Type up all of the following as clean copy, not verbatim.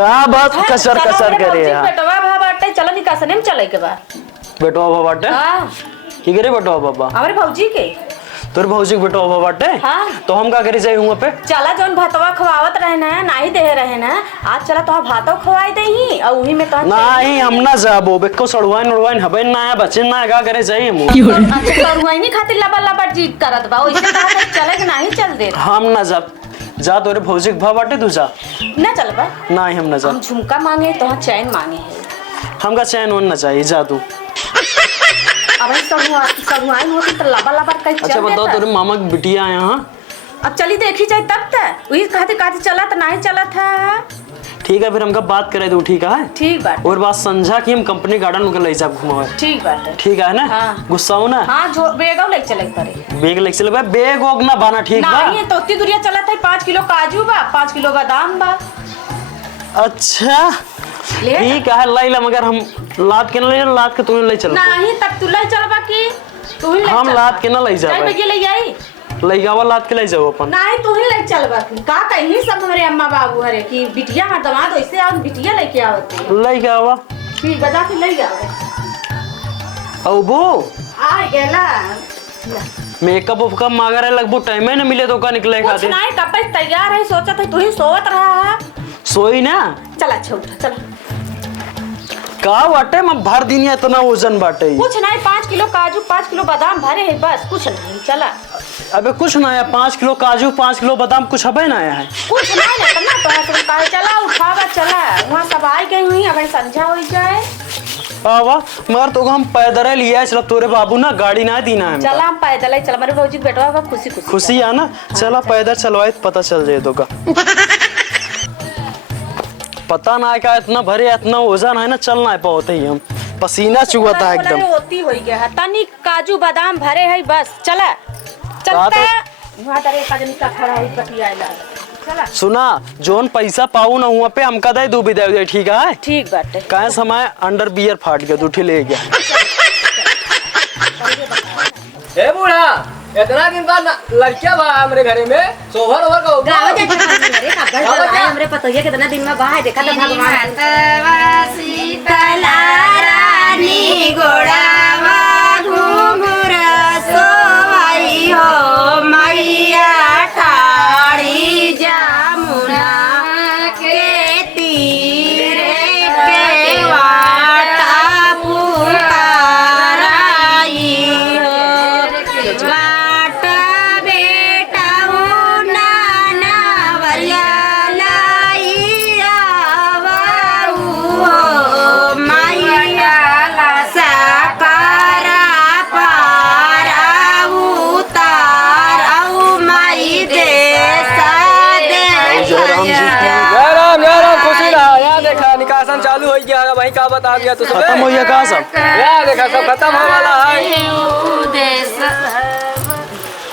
का बात कसर कसर करे यार। बेटवा भा बाटे चलो निकासने में चले के बा। बेटवा बाबा बाटे हां की करे बेटवा बाबा हमारे भौजी के तोर भौजी के बेटवा बाबा बाटे। हाँ। तो हम का करे जाई हुआ पे चला जोन भातवा खवावत रहे ना नहीं दे रहे ना आज चला तो भातवा खवाई देही और उही में तो नहीं हम ना जाबो बेको सड़वाइन उड़वाइन हबे ना है बच्चे ना का करे जाई हम करुआई नहीं खातिर लबा लबा जीत करत बा ओइसे कहा चले के नहीं चल दे हम ना जा जा तोरे भौजी के भा बाटे तू जा ना चल बा। नहीं हम ना जा हम झुमका मांगे तो चैन मांगे है हमका चैन वन ना चाहिए जा तू। अब सगुआई होती तो लबा लबा कहीं चल। अच्छा बताओ तोरे मामा की बिटिया यहाँ अब चली देखी जाए तब तक वही कहते चला तो नहीं चला था। ठीक है फिर हमका बात करे दो ठीक है। ठीक बात और बात समझा कि हम कंपनी गार्डन में ले जाब घुमावे। ठीक बात है। ठीक है ना। हाँ। गुस्सा हो ना। हाँ जो बेगो ले चले करे बेग ले चले बे बेग ओग ना बाना ठीक बा। नहीं तो उतनी दूरिया चला था 5 किलो काजू बा 5 किलो बादाम बा। अच्छा ठीक है लाइला मगर हम लाद के ना ले लाद के तूने ले चल नहीं तब तू ले चल बाकी तू ही ले हम चल। लाद के ना ले जाबे चल ले आई ले जावा लाद के ले जाओ अपन नहीं तू ही ले चल बाकी का कहीं सब हमारे अम्मा बाबू हरे कि बिटिया हर दामाद वैसे और बिटिया लेके आवती ले जावा ठीक बजा के ले जाओ। अबू आ गेला मेकअप उप का मांगा रहे लगभग टाइम ही ना मिले तो का निकले कुछ खातिर नहीं कब तैयार है सोचा था तू ही सोवत रहा है। सोई ना चला अच्छा उठ चला का बाटे मैं भर दिन इतना वजन बाटे कुछ नहीं 5 किलो काजू 5 किलो बादाम भरे है बस कुछ नहीं चला। अबे कुछ ना है 5 किलो काजू 5 किलो बादाम कुछ हबे ना है कुछ नहीं ना तो तुम कहे चला उठावा चला वहाँ सब आई गई हुई अब संझा हो जाए। आवा मगर तो हम पैदल लिया चल तोरे बाबू ना गाड़ी ना दीना है चला हम पैदल ही चला मेरे भौजी बेटवा बा खुशी खुशी खुशी है ना चला पैदल चलवाए पता चल जाए तो का पता ना है का इतना भरे इतना वजन है ना चलना है पाते ही हम पसीना चुहता है एकदम होती हो गया तनी काजू बादाम भरे है बस चला चलता वहाँ तेरे काजनी का खड़ा है कटियाला चला सुना जोन पैसा पाऊ ना हुआ पे हमका दे दू भी दे ठीक है ठीक बाटे कहे समय अंडर बियर फाट गया दूठी ले गया ए बूढ़ा इतना दिन बाद लड़किया बा हमरे घरे में सोभर ओभर का गाँव जाए अरे हमरे पता है कितना दिन में बाहर देखा था भगवान सीतला रानी गोड़ावा घुंघुर सोई हो मैया ठाड़ी जामुना के तीरे के वाटा पुकाराई चालू हो गया वही का बता दिया तो खत्म हो गया कहा सब यार देखा सब खत्म हो वाला है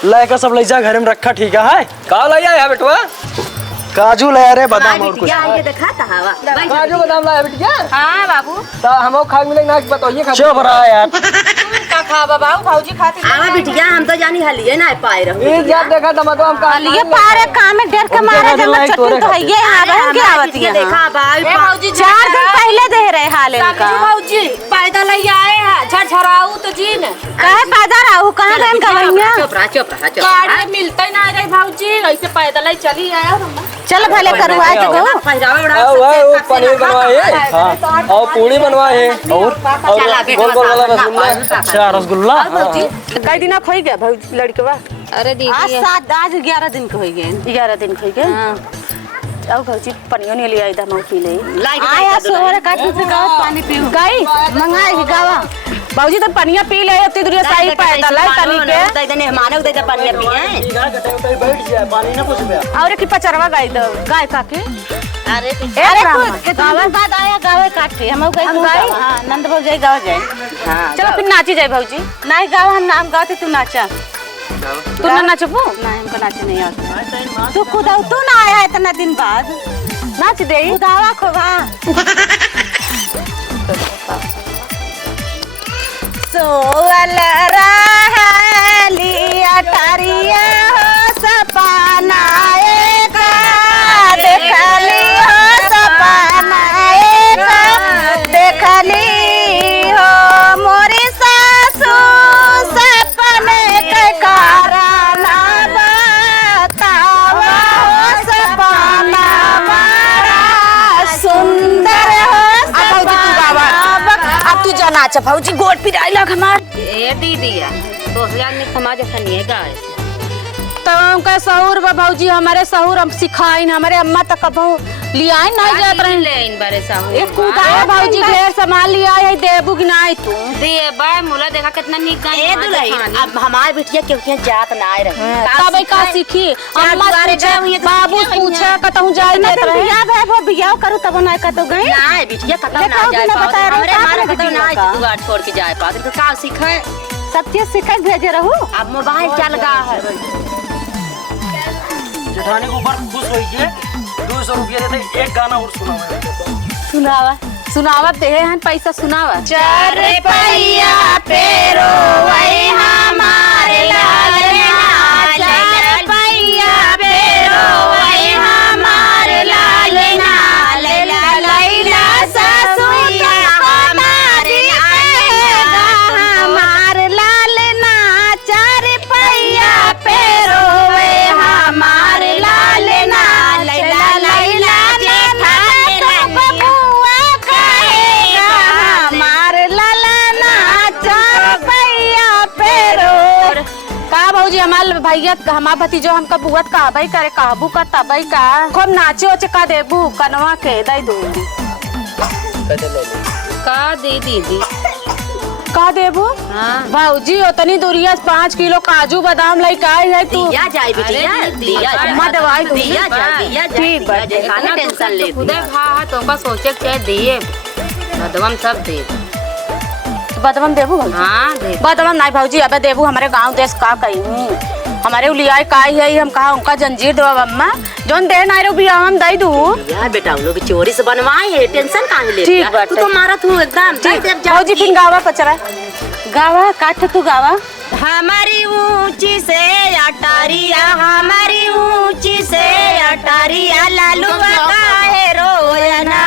लायका सब ले जा घर में रखा ठीक है का लाया है बेटवा काजू ले रे बादाम और कुछ ये देखा था हवा काजू बादाम लाया बेटिया हां बाबू तो हमो खा मिलेगा ना बताइए खा चुप रहा यार का खा बाबू भौजी खाती आवा बिटिया हम तो जानी हलिए ना पाए रहो ये जब देखा तो मतलब हम का हलिए पारे काम में डर के मारे जब चट्टू तो है ये आ रहे के आवती है देखा भाई भौजी 4 दिन पहले दे रहे हाल इनका भौजी पैदल ही आए हैं झरझराऊ तो जी ने काहे पैदा रहू कहां गन गवैया चुप रहा गाड़ी मिलते ना रे भौजी ऐसे पैदल ही चली आया चल भले करवा तो गो पंजाबी उड़ा वो पनीर बनवाए हां और पूरी बनवाए और गोल गोल वाला रसगुल्ला अच्छा रसगुल्ला कई दिन खोई गया भौजी लड़के बा अरे दीदी आज 11 दिन के हो गए 11 दिन खोई गया अब भौजी पनियो नहीं ले आई था मौ पी ले आया सोरे काटू से गाँव पानी पीऊ गई मंगाई ही गावा भौजी तो पनिया पी ले उतनी दूर साई पैदल है तनी के दे देने माने दे पानी पिए बैठ जाए पानी ना कुछ में और की पचरवा गई तो गाय काके अरे कितना बाद आया गावे काट के हम गए गाय हां नंद भौजी जाए गाँव जाए हां चलो फिर नाची जाए भौजी नहीं गाँव हम नाम गाते तू नाचा तू ना नाचबू नहीं हमको नाचे नहीं आता तू खुद तू ना आया इतना दिन बाद नाच दे दावा खोबा सोअल रहली अटरिया हो सपना एक देखली हो सपना अच्छा भौजी गोट पिराई लग हमार ए दीदी 2000 में समाज खनी है गाय तो उनका सहूर बा भौजी हमारे सहूर हम सिखाइन हमारे अम्मा तक कबो लियाई नहीं जात रहे ले इन बारे साहू एक कुदाए भौजी ढेर सामान लिया है देबू कि नहीं तू दे बा मुला देखा कितना नीक गाय ए दुल्हन अब हमार बिटिया क्यों जात ना आए रहे तब का सीखी अम्मा पूछे बाबू पूछे कतहु जाई देत रहे बियाह भाई वो बियाह करू तब ना का तो गए ना बिटिया कतौ ना जाए पाओ हमरे मारे कतौ ना तू गाड़ छोड़ के जाए पाओ तो का सीखे सब चीज सिखा भेजे रहू अब मोबाइल चल गया है जेठानी को ऊपर खुश होइए 200 रुपया देते एक गाना और सुनावा सुनावा दे हैं पैसा सुनावा 4 पैया पेरो वही हमारे लाल 4 पैया पेरो वही हमारे लाल लैला ससुया हमारे हमार लाल ना 4 पैया पेरो वे हमारे लाल ना लैला भौजी हमार भैया हमार भतीजो हमका बुआत का भाई करे काबू का तबई का खूब नाचे ओचे का देबू कनवा के दई दूंगी का दे दीदी का देबू भौजी उतनी दूरिया 5 किलो काजू बादाम लाई का है तू दिया जाए बिटिया दिया जाए अम्मा दवाई दूंगी दिया जाए ठीक बात खाना टेंशन ले खुदे भा तो का सोचे के दिए बदवम सब दे बदवम देबू हां दे बदवम नहीं भौजी अबे देबू हमारे गांव देश का कहीं हमारे उलियाई काई है हम कहा उनका जंजीर दो अम्मा जोन दे नायरो भी हम दई दू यार बेटा उन लोग चोरी से बनवाए है टेंशन काहे ले ठीक बात तू तो मारा तू एकदम भौजी फिर गावा पचरा गावा काट तू गावा हमारी ऊंची से अटारिया हमारी ऊंची से अटारिया लालू काहे रोयना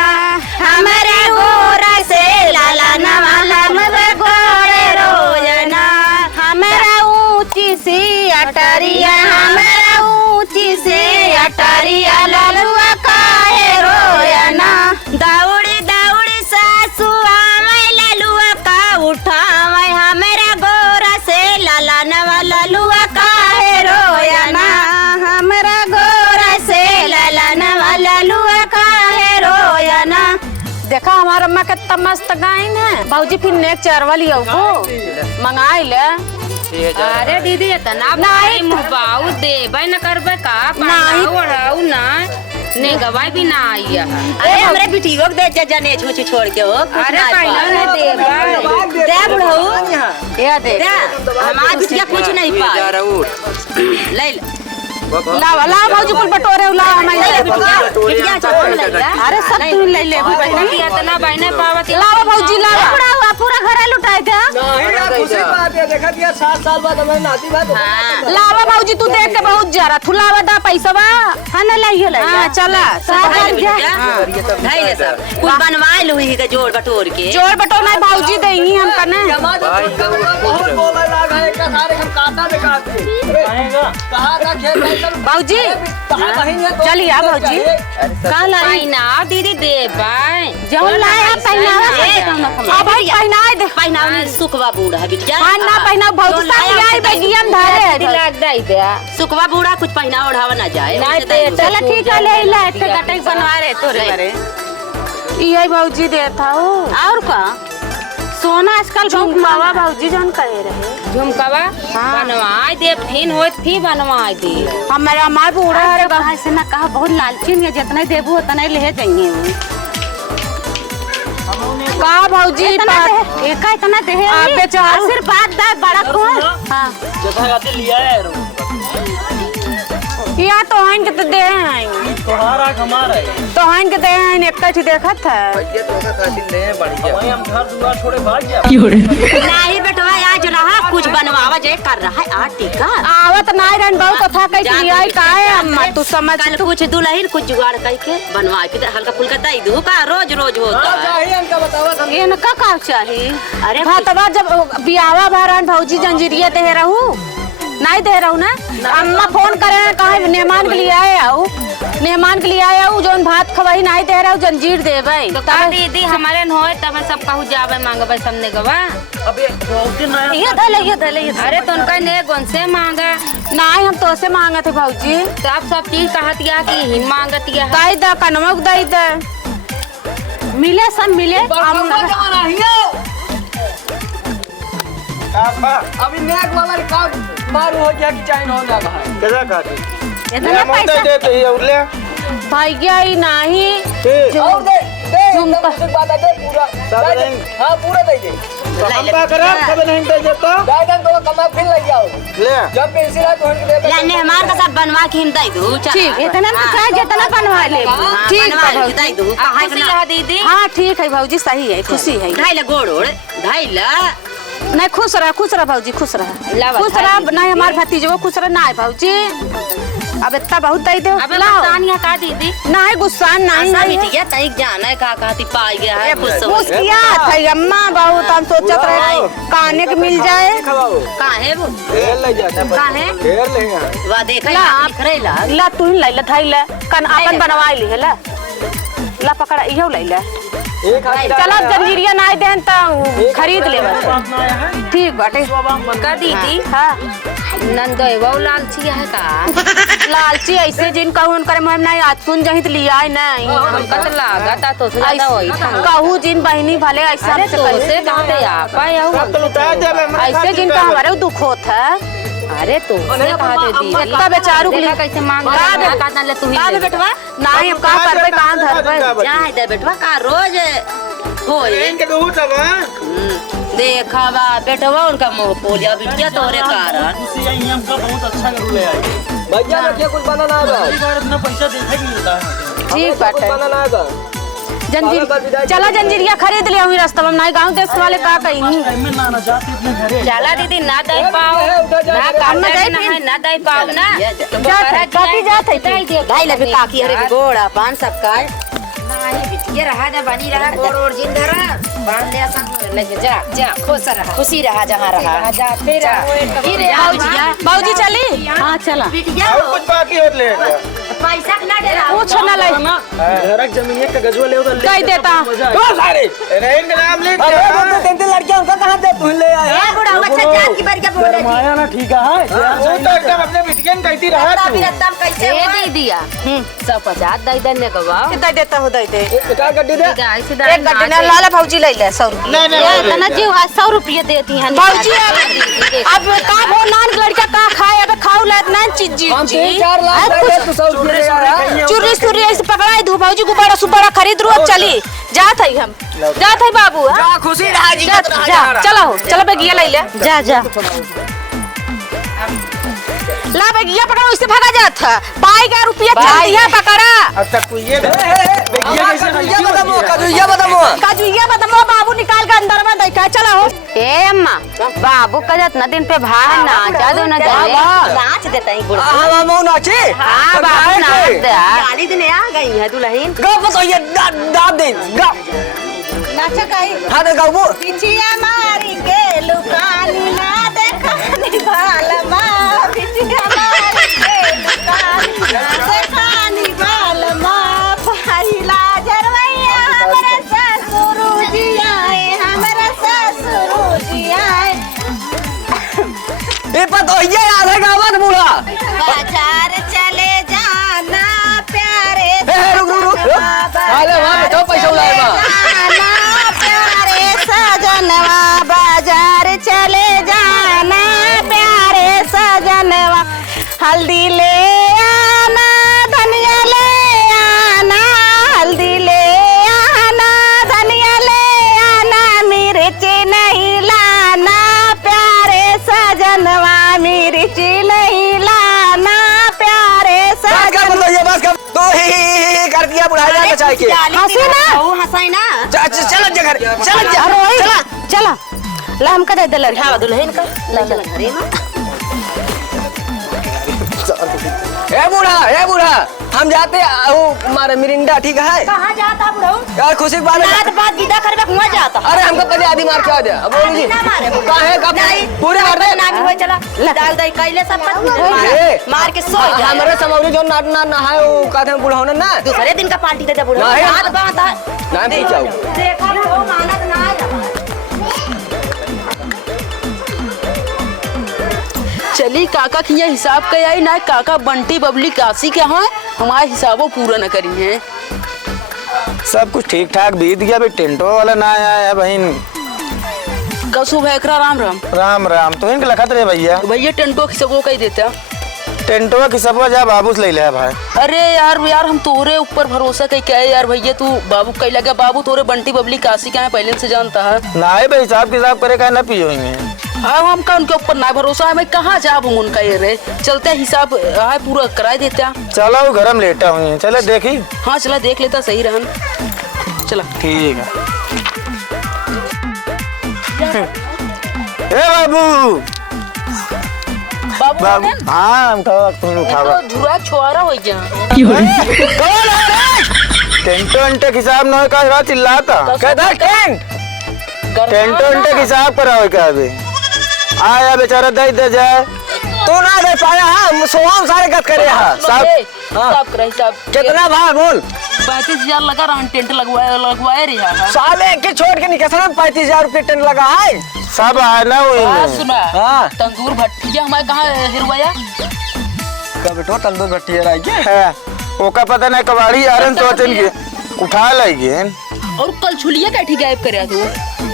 हमारे गोरा से लाला नवा लालू गोरे रोयना हमारा ऊंची सी अटारिया हमारा ऊंची से अटारिया लालू काहे रोयना दौड़ी दौड़ी सासू आवे लालू का उठावे हमारा गोरा से लाला नवा लालू काहे रोयना हमारा गोरा से लाला नवा लालू काहे रोयना देखा हमारा अम्मा कितना मस्त गायन है भौजी फिर नेक चरवा लियो को मंगाई ले अरे दीदी इतना भाई मुबाऊ देबे न करबे का नहीं ओढ़ाऊ ना ने गवाई भी ना आई है अरे हमरे बिटियो के दे जने छुछ छोड़ के हो अरे पहला ने देबे दे बुढ़ऊ ये दे हमार बिटिया कुछ नहीं पाए ले लावा ला भौजी कुल बटोरे ला हमारे बिटिया चल ले अरे सब तू ले ले इतना बहने पावत लावा भौजी लावा बुढ़ऊ पूरा घर लुटाए दे खुशी बात है देखा दिया 7 साल बाद हमारी नाती बात लावा भौजी तू देख के बहुत जरा तू लावा दा पैसा बा हां ना लाइयो ले हां चला ढाई ले सब कुछ बनवाए लुही के जोड़ बटोर के जोड़ बटोर नहीं भौजी देही हम कने बहुत बोला लगा एक सारे हम काटा में काटते कहां का खेत भौजी चलिए आ भौजी का लाई पहना दीदी देबे जौन लाया पहनावा अब भाई पहनाए दे पहनावा सुखवा बूढ़ा बिटिया हां ना पहना भौजी सब आई बगियन धारे लग दई दे सुखवा बूढ़ा कुछ पहना ओढ़ावा ना जाए नहीं दे चल ठीक है ले ला एक गटई बनवा रे तोरे बारे यही भौजी देता हो और का सोना आजकल झुमकावा भौजी जन करे रहे झुमकावा बनवाई दे फिन होत फिर बनवाई दे हमारा हमार बूढ़ा अरे कहां से ना कहा बहुत लालची है जितना देबू उतना ले जाएंगे का भौजी एका इतना दे आप बेचारा आशीर्वाद दे बड़ा को हां जथा गाते लिया है या तो हन के तो दे हैं तोहारा हमारा तो हन के दे हैं एकठी देखत है ये तो का खातिर ले बढ़ गया वही हम घर दुआर छोड़े भाग गया नहीं बेटवा आज रहा कुछ बनवावा जे कर रहा है आ टीका आवत नहीं रहन बहुत था कह लिया काहे अम्मा तू समझ कल कुछ दुल्हन कुछ जुगाड़ करके बनवा फिर हल्का फुल्का दई दू का रोज रोज होता है चाहिए इनका बतावा इनका का चाहिए अरे भातवा जब बियावा भरन भौजी जंजीरिया दे रहू नहीं दे रहू ना अम्मा फोन करे कहे मेहमान के लिए आए आओ मेहमान के लिए आया हूँ जो भात खवाही नहीं दे रहा हूँ जंजीर दे भाई तो का दीदी हमारे न होए तब सब कहू जावे मांगबे सामने गवा। अबे बहुते नया ये धले अरे तो उनका ने कौन से मांगा नहीं हम तो से मांगे थे भाजी तो आप सब चीज कहत या कि ही मांगत या दाई दा कनवा दाई दा मिले सब मिले अभी नेक वाला काम मारू हो गया कि चाइन हो जाता है। कैसा खाते इतना पैसा देते ही और ले भैया ही नहीं और दे झुमका। एकदम बात दे पूरा सब देंगे। हां पूरा दे दे। तो हम क्या करें सब नहीं दे देता गार्डन तो कमा फिर लग जाओ ले जब पेंसिल आ तो दे या मेहमान का सब बनवा के हम दई दू ठीक इतना में चाहे जितना बनवा ले ठीक है भाऊजी। दई दू खुशी रहा दीदी हाँ ठीक है भाजी सही है खुशी है ढाई गोड़ ओड़ ढाई नहीं खुश रहा भाजी खुश रहा खुश रहा नहीं हमारे भतीजो खुश रहा ना भाजी अब इतना बहुत दे दो अब लाओ का दीदी नहीं गुस्सा नहीं सब बिटिया तई जाना है का कहती पाई गया है मुस्किया था अम्मा बहुत हम सोचत रहे काने के मिल जाए काहे वो ढेर ले जाते काहे ढेर ले वा देखै ला लिख रही ला ला तू ही लै थाई ले कन अपन बनवाई ली है ला पकड़ा इहो लै ले एक हाथ चल अब जंजीरिया नहीं देन त खरीद ले ठीक बाटे का दीदी हाँ नंदोई वो लालची है का लालची ऐसे जिन कहूँ करे मैं नहीं आज सुन जही तो लिया नहीं हमका तो लागता तो से ज्यादा होई कहूँ जिन बहनी भले ऐसा अरे तो से कहते आ पाए सब तो उतार दे ऐसे जिन का हमारे दुख होत है अरे तो से कहते दीदी इतना बेचारू के लिए कैसे मांग का ले तू ही बेटवा नहीं हम कहाँ करबे कहाँ धरबे जा है दे बेटवा का रोज होए इनके दूध सब देखा बेटवा उनका मुंह पोलिया बिटिया तोरे कारण खुशी आई हमका बहुत अच्छा कर ले आई भैया ने क्या कुछ बनाना आगा इतना पैसा देखा ही मिलता है ठीक कुछ बाटे बनाना आगा जंजीर चला जंजीरिया खरीद लिया हुई रास्ता में नहीं गाँव देश वाले का कहीं टाइम में ना जाते इतने घरे चला दीदी ना दई पाओ ना काम ना दई पाओ ना काकी जात है ढाई लबे काकी हरे गोड़ा पान सबका नहीं बिटिया रहा जा बनी रहा गोड़ और जिंदा रहा बांध ले संग लेके जा खुश रहा खुशी रहा जहां रहा जा फिर बाबूजी चली हाँ चला बिटिया और कुछ बाकी होत ले पैसा ना दे रहा कुछ ना ले घरक जमीन का गजवा ले उधर कह देता ओ सारे अरे इनका नाम लिख अरे तीन लड़कियां उनका कहां दे तू ले आया ए बुढ़ा बच्चा जात की बार क्या बोल रही माया ना ठीक है वो तो एकदम अपने बिटियन कहती रहा तू एकदम कैसे दे दिया सब 50 दई देने गवा दे देता हो दे दे का गड्डी दे ऐसे एक गड्ढे ना लाला भाऊजी ले ले 100 रुपया नहीं इतना जीव 100 रुपये देती हैं भाऊजी अब का वो नान लड़का का खाए अब खाऊ ले ना चीज हम जी 4 लाख दे तू 100 रुपए ले आया चुर्री चुर्री ऐसे पकड़ाई दू भाऊजी गुब्बारा सुब्बारा खरीद रो चली जात है हम जात है बाबू जा खुशी रहा जी जा चलो चलो बेगिया ले ले जा जा ला बेगिया पकड़ो इससे भागा जात है पाई का रुपया चल दिया पकड़ा अच्छा कोई ये देखिए कैसे ये बताओ काजुइया बताओ बाबू निकाल के अंदर में देखा चला हो ए अम्मा बाबू का जितना दिन पे भाई नाचा दो ना जाए नाच देता है गुड़ हां मौ नाचे हां बाबू नाच दे गाली देने आ गई है दुल्हन गा बताइए दाब दे गा नाचा कहीं हां दे गाबू पिछिया मारी के लुकानी ना देखानी बालमा पिछिया मारी के लुकानी ना देखानी बालमा पहिला जरवैया हमारे ससुर जी आए हमारे ससुर जी आए ये बताइए आधा गावत बूढ़ा बाजार चले जाना प्यारे रुक अरे वहां बैठो पैसा उड़ाए बा प्यारे सजनवा बाजार चले जाना प्यारे सजनवा हल्दी ले आना धनिया ले आना हल्दी ले आना धनिया ले आना मिर्च नहीं लाना प्यारे सजनवा मिर्च नहीं लाना प्यारे सजन बताइए बस का तो ही कर दिया बुढ़ाई ना बचाए के हंसी ना वो हंसाई ना चल जा घर चल जा चला चला ला हमका दे दे लड़का दुल्हन का ला चल घरे में ए बूढ़ा हम जाते हमारे मिरिंडा ठीक है। कहाँ जाता बुढ़ऊ? यार खुशी की बात है। बात विदा करबे हुआ जाता। अरे हमको पहले आदि मार के आ जा। अब बोल जी ना मारे कहाँ है कब पूरे मार दे ना भी हो चला दाग दाई कैले सब मार के सो जा। हमारे समौरी जो नाटना ना है वो कहते हैं बुढ़ाना ना दूसरे दिन का पार्टी दे दे बुढ़ऊ। नहीं। हाथ बांधा ना पूछाओ देखा बुढ़ऊ मानत ना है। चली काका की हिसाब के आई ना काका बंटी बबली काशी के यहाँ हमारे हिसाबों पूरा न करी है। सब कुछ ठीक ठाक बीत गया। भाई टेंटो वाला ना आया है बहन। कसु भैकरा राम राम। राम राम तो इनके लखत रहे भैया। भैया टेंटो की सबको कही देता। टेंटो की सब जा बाबू से ले ले भाई। अरे यार हम तोरे ऊपर भरोसा कही क्या है यार भैया तू बाबू कही लगा बाबू तोरे बंटी बबली काशी का है पहले से जानता है ना है भाई हिसाब किताब करे का ना पियो हाँ हमका उनके ऊपर ना भरोसा है मैं कहाँ जाब हूँ उनका ये रे चलते हिसाब है पूरा करा देता। चलो वो घर में लेटा हुई है चले देखी। हाँ चला देख लेता सही रहन चला ठीक है। ए बाबू बाबू हाँ तुम उठावा धुरा छुआरा हो गया। टेंटो वेंटो हिसाब न का चिल्लाता कहता टेंटो वेंटो हिसाब कराओ क्या अभी आया बेचारा दे जाए तू ना दे पाया। हाँ सोम सारे गत करे हिसाब करा हिसाब कितना भाई बोल। 35,000 लगा रहा टेंट लगवाए रहा साले के छोड़ के निकल 35,000 रुपये टेंट लगा है सब है ना वही सुना हाँ। तंदूर भट्टिया हमारे कहाँ हिरवाया कब बेटो तंदूर भट्टी है ओका पता नहीं कबाड़ी आ रहे तो के उठा लाइए। और कल छुलिया कैठी गायब करे तू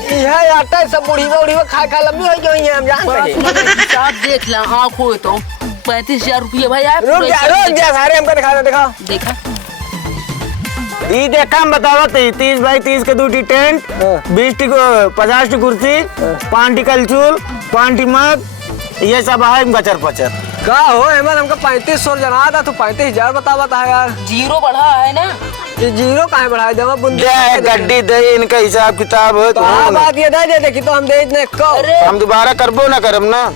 यह आटा सब बुढ़ी में खा लंबी हो गई है हम जान सके। हिसाब देख ला आँख हो तो 35,000 रुपये भाई आप रुक जा सारे हमको दिखा देखा ये देखा हम बतावा 30 बाई 30 के 2 टेंट 20 टी 50 टी कुर्सी 5 टी कलचूल 5 टी मग ये सब है गचर पचर का हो हेमंत हमको 3500 जना था तू 35,000 बतावा था यार। जीरो बढ़ा है ना ये जीरो काहे बढ़ाए जमा बुंदी गड्डी दे इनका हिसाब किताब है तो हाँ बात ये दे देखी तो हम दे इतने हम दोबारा करबो ना करब ना।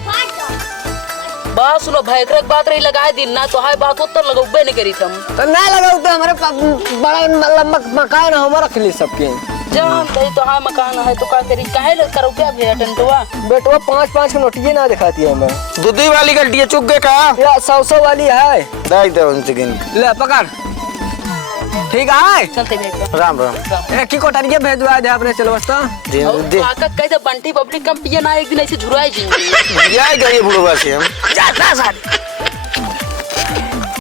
बात सुनो भयंकर बात रही लगाए दिन ना तो हाय बात तो लगोबे नहीं करी तुम तो ना लगाओ तो हमारे बड़ा लंबा मकान हमारा रख सबके जब तो हाय मकान है तो का करी काहे करो क्या भैया टेंटवा बेटवा 5-5 की नोटिये ना दिखाती है हमें। दूधी वाली गड्डी है चुग गए कहा या 100 वाली है दाई दे उनसे गिन ले पकड़ ठीक है चलते भैया राम राम एक ही कोटरिया भेजवा दे अपने चलो बस्ता जी दे काका कहते बंटी पब्लिक कंपनी ना एक दिन ऐसे झुराई जी जाए गए बुढ़वा से हम जा सारी